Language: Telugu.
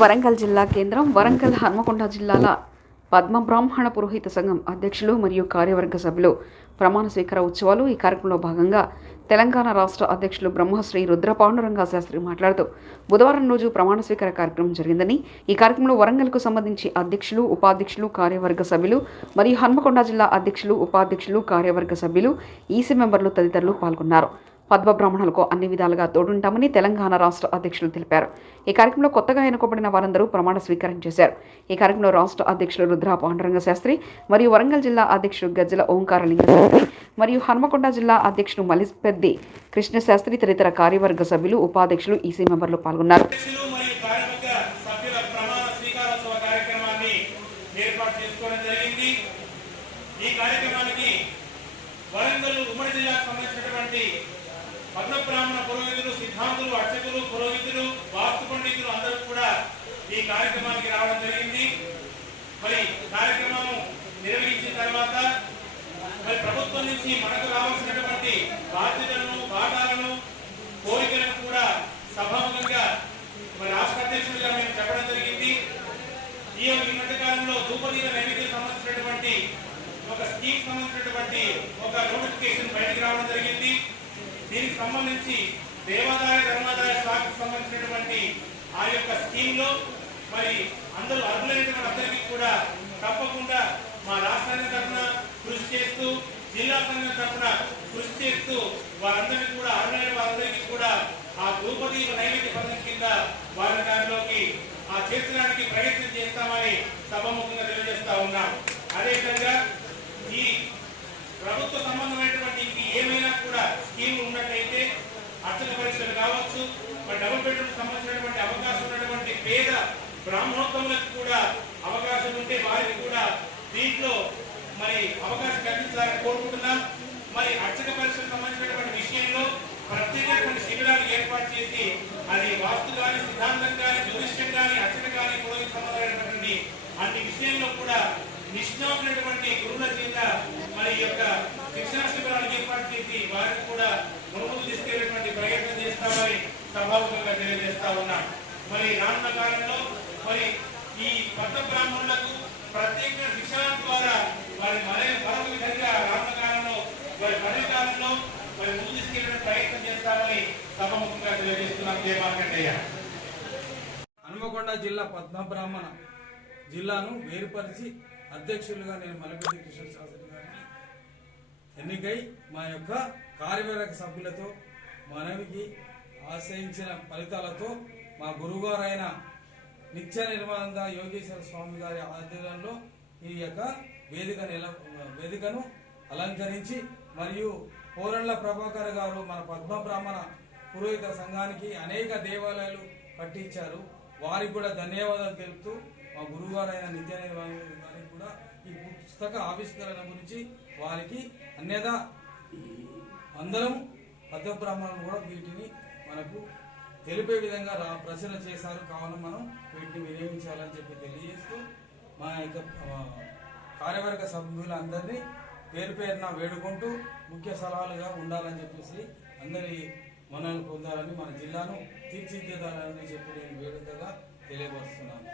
వరంగల్ జిల్లా కేంద్రం వరంగల్ హన్మకొండ జిల్లాల పద్మ బ్రాహ్మణ పురోహిత సంఘం అధ్యక్షులు మరియు కార్యవర్గ సభ్యులు ప్రమాణ స్వీకార ఉత్సవాలు. ఈ కార్యక్రమంలో భాగంగా తెలంగాణ రాష్ట్ర అధ్యక్షులు బ్రహ్మశ్రీ రుద్ర పాండురంగ శాస్త్రి మాట్లాడుతూ బుధవారం రోజు ప్రమాణ స్వీకార కార్యక్రమం జరిగిందని, ఈ కార్యక్రమంలో వరంగల్కు సంబంధించి అధ్యక్షులు, ఉపాధ్యక్షులు, కార్యవర్గ సభ్యులు మరియు హన్మకొండ జిల్లా అధ్యక్షులు, ఉపాధ్యక్షులు, కార్యవర్గ సభ్యులు, ఈసీ మెంబర్లు తదితరులు పాల్గొన్నారు. పద్మ బ్రాహ్మణులకు అన్ని విధాలుగా తోడుంటామని తెలంగాణ రాష్ట్ర అధ్యక్షులు తెలిపారు. ఈ కార్యక్రమంలో కొత్తగా ఎన్నుకోబడిన వారందరూ ప్రమాణ స్వీకారం చేశారు. ఈ కార్యక్రమంలో రాష్ట్ర అధ్యక్షులు రుద్ర పాండురంగ శాస్త్రి మరియు వరంగల్ జిల్లా అధ్యక్షులు గజ్జల ఓంకారలింగ శాస్త్రి మరియు హన్మకొండ జిల్లా అధ్యక్షులు మలిపెద్ది కృష్ణ శాస్త్రి తదితర కార్యవర్గ సభ్యులు, ఉపాధ్యక్షులు, ఈసీ మెంబర్లు పాల్గొన్నారు. పద్మ బ్రాహ్మణ పురోహితులు, సిద్ధాంతులు, అర్చకులు, పురోహితులు, వాస్తు పండితులు అందరూ కూడా ఈ కార్యక్రమానికి రావడం జరిగింది. మరి కార్యక్రమం నిర్వహించిన తర్వాత మరి ప్రభుత్వం నుంచి మనకు రావాల్సినటువంటి బాధ్యతలను, వాటాలను, కోరికలను కూడా సభాముఖంగా మరి రాష్ట్ర అధ్యక్షుడిగా మేము చెప్పడం జరిగింది. ఈ మధ్య కాలంలో ధూపదీప నైవేద్యం సంబంధించినటువంటి ఒక స్కీమ్ సంబంధించినటువంటి ఒక నోటిఫికేషన్ బయటకు రావడం జరిగింది. దీనికి సంబంధించి దేవాదాయ ధర్మాదాయ శాఖకు సంబంధించినటువంటి ఆ యొక్క స్కీమ్ లో మరి అందరూ అర్హులైనటువంటి అందరికీ కూడా తప్పకుండా మా రాష్ట్ర తరఫున కృషి చేస్తూ, జిల్లా సంఘం తరఫున కృషి చేస్తూ వారందరినీ కూడా అర్హులైన వారందరికీ కూడా ఆ ధూపదీప నైవేద్య పథకం కింద వారి దానిలోకి ఆ చేర్చడానికి ప్రయత్నం చేస్తామని సభాముఖంగా తెలియజేస్తా ఉన్నాం. అదేవిధంగా ఈ ప్రభుత్వ సంబంధమైనటువంటి ఏమైనా కూడా స్కీమ్లు ఉన్నట్లయితే అర్చక పరీక్షలు కావచ్చు, మరి డబుల్ బెడ్రూమ్ సంబంధించినటువంటి అవకాశం ఉన్నటువంటి పేద బ్రాహ్మణోత్తములకు కూడా అవకాశం ఉంటే వారికి కూడా దీంట్లో మరి అవకాశం కల్పించాలని కోరుకుంటున్నాం. మరి అర్చక పరీక్షలకు సంబంధించినటువంటి విషయంలో ప్రత్యేకమైన శిబిరాలు ఏర్పాటు చేసి అది వాస్తు కానీ, సిద్ధాంతం కానీ, జ్యోతిష్యం కానీ, అర్చక కానీ, పురోహిత సంబంధమైనటువంటి అన్ని విషయంలో కూడా నిష్ణాతులైనటువంటి గురువుల చేత మరి యొక్క శిక్షణ శిబిరాలను ఏర్పాటు చేసి వారికి కూడా ముందుకు తీసుకెళ్లేటువంటి ప్రయత్నం చేస్తామని సభాముఖంగా తెలియజేస్తా ఉన్నాం. మరి రానున్న కాలంలో మరి ఈ పద్మ బ్రాహ్మణులకు ప్రత్యేక శిక్షణ ద్వారా వారి మరొక విధంగా రానున్న కాలంలో వారి పదవి కాలంలో మరి ముందు తీసుకెళ్లే ప్రయత్నం చేస్తామని సభాముఖంగా తెలియజేస్తున్నాం. జయ మార్కండేయ. హన్మకొండ జిల్లా పద్మ బ్రాహ్మణ జిల్లాను వేరుపరిచి అధ్యక్షులుగా నేను మలిపెద్ది కృష్ణ శాస్త్రి గారిని ఎన్నికై మా యొక్క కార్యవర్గ సభ్యులతో మనవికి ఆశ్రయించిన ఫలితాలతో మా గురువుగారైన నిత్య నిర్మానంద యోగేశ్వర స్వామి గారి ఆధ్వర్యంలో ఈ యొక్క వేదికను అలంకరించి మరియు పోరండ్ల ప్రభాకర్ గారు మన పద్మ బ్రాహ్మణ పురోహిత సంఘానికి అనేక దేవాలయాలు కట్టించారు. వారికి కూడా ధన్యవాదాలు తెలుపుతూ మా గురువుగారైన నిత్య నిర్మాణ గారికి కూడా ఈ పుస్తక ఆవిష్కరణ గురించి వారికి అన్యదా అందరం పద్మ బ్రాహ్మణులు కూడా వీటిని మనకు తెలిపే విధంగా ప్రచురణ చేశారు. కావున మనం వీటిని వినియోగించాలని చెప్పి తెలియజేస్తూ మా యొక్క కార్యవర్గ సభ్యులందరినీ పేరు పేరున వేడుకుంటూ ముఖ్య సలహాలుగా ఉండాలని చెప్పేసి అందరి మనల్ని పొందాలని, మన జిల్లాను తీర్చిదిద్దాలని చెప్పి నేను వేడుకగా తెలియపరుస్తున్నాను.